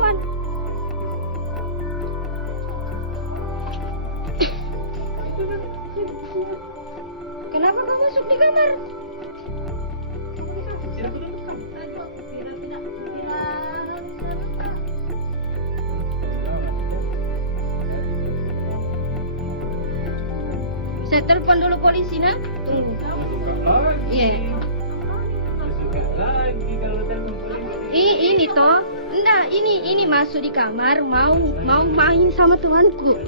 kawan. Kenapa kau masuk di kamar? Saya telepon dulu polisi, nak. Tunggu. Iya. Ini toh, enggak, ini masuk di kamar mau main sama tuanku.